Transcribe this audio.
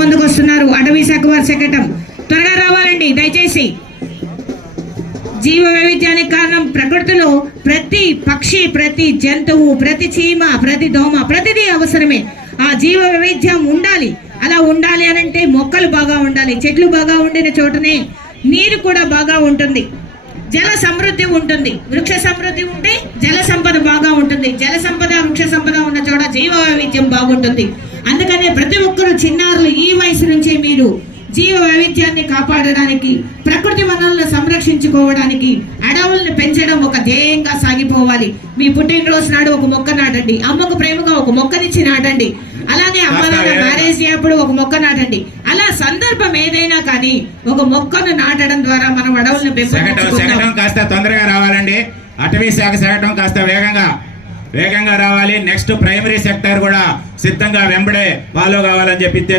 ముందుకు వస్తున్నారు అటవీ శాఖ వారి శకటం. త్వరగా రావాలండి దయచేసి. జీవ వైవిధ్యానికి కారణం ప్రకృతిలో ప్రతి పక్షి, ప్రతి జంతువు, ప్రతి చీమ, ప్రతి దోమ, ప్రతిదీ అవసరమే. ఆ జీవ వైవిధ్యం ఉండాలి. అలా ఉండాలి అనంటే మొక్కలు బాగా ఉండాలి. చెట్లు బాగా ఉండిన చోటనే నీరు కూడా బాగా ఉంటుంది, జల సమృద్ధి ఉంటుంది. వృక్ష సమృద్ధి ఉంటే జల సంపద బాగా ఉంటుంది. జల సంపద, వృక్ష సంపద ఉన్న చోట జీవ వైవిధ్యం బాగుంటుంది. అందుకనే ప్రతి ఒక్కరు చిన్నారులు ఈ వయసు నుంచే మీరు జీవ వైవిధ్యాన్ని కాపాడడానికి, ప్రకృతి వనరులను సంరక్షించుకోవడానికి అడవులను పెంచడం ఒక ధ్యేయంగా సాగిపోవాలి. మీ పుట్టినరోజు నాడు ఒక మొక్క నాటండి. అమ్మకు ప్రేమగా ఒక మొక్కనిచ్చి నాటండి. అలానే అమ్మ నాన్న మ్యారేజ్ అప్పుడు ఒక మొక్క నాటండి. అలా సందర్భం ఏదైనా కానీ ఒక మొక్కను నాటడం ద్వారా మనం అడవులను పెంచడం. కాస్త తొందరగా రావాలండి. అటవీ శాఖ శకటం కాస్త వేగంగా రావాలి. నెక్స్ట్ ప్రైమరీ సెక్టర్ కూడా సిద్ధంగా వెంబడే ఫాలో కావాలని చెప్పి